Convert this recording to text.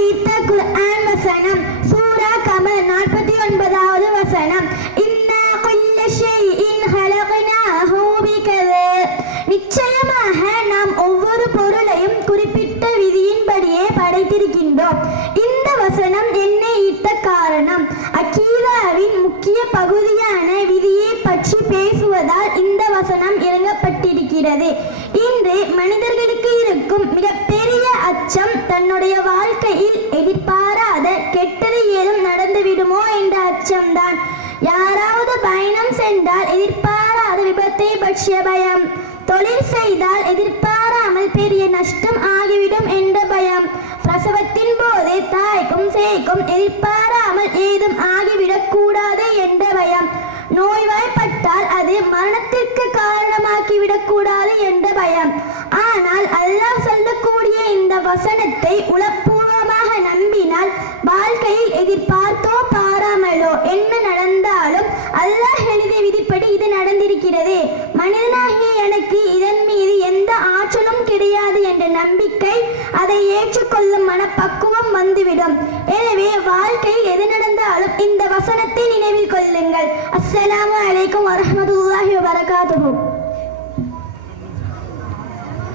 ஈர்த்த குர்ஆன் வசனம் சூரா கமர் 49வது வசனம். இன்னா குல்ல ஷைஇன் ஹலக்னாஹு பிகதர். நிச்சயமாக நாம் ஒவ்வொரு பொருளையும் குறிப்பிட்ட விதியின்படியே படைத்திருக்கின்றோம். இந்த வசனம் என்னை ஈர்த்த காரணம் அகீதாவின் முக்கிய பகுதியான விதியை பற்றி பேசுவதால் இந்த வசனம் இறங்கப்பட்டிருக்கிறது. இன்று மனிதர்களுக்கு இருக்கும் மிகப்பெரிய அச்சம் தன்னுடைய வாழ்க்கையில் எதிர்பாராத கெட்டது ஏதும் நடந்துவிடுமோ என்ற அச்சம்தான். யாராவது பயணம் சென்றால் எதிர்பாராத விபத்தை பற்றிய பயம், தொழில் செய்தால் எதிர்பாராமல் பெரிய நஷ்டம் ஆகிவிடும் என்ற பயம், பிரசவத்தின் போது தாய்க்கும் சேய்க்கும் எதிர்பாராமல் ஏதும் ஆகிவிடக் கூடாது என்ற பயம், நோய்வாய்ப்பட்டால் அது மரணத்திற்கு காரணமாக்கிவிடக் கூடாது என்ற பயம். ஆனால் அல்லாஹ் சொல்லக்கூடிய இந்த வசனத்தை உளப்பூர்வமாக நம்பினால் வாழ்க்கையில் எதிர்பார்த்தோ பாராமலோ என்ன நடந்தாலும் அல்லாஹ் எழுதிய விதிப்படி இது நடந்திருக்கிறது. மனிதனாகிய எனக்கு இதன் மீது எந்த ஆற்றலும் கிடையாது என்ற நம்பிக்கை, அதை ஏற்றுக்கொள்ளும் மனப்பக்குவம் வந்துவிடும். எனவே வாழ்க்கையில் எது நடந்தாலும் இந்த வசனத்தை நினைவில் கொள்ளுங்கள். அஸ்ஸலாமு அலைக்கும் வரஹ்மத்துல்லாஹி வபரகாத்துஹு.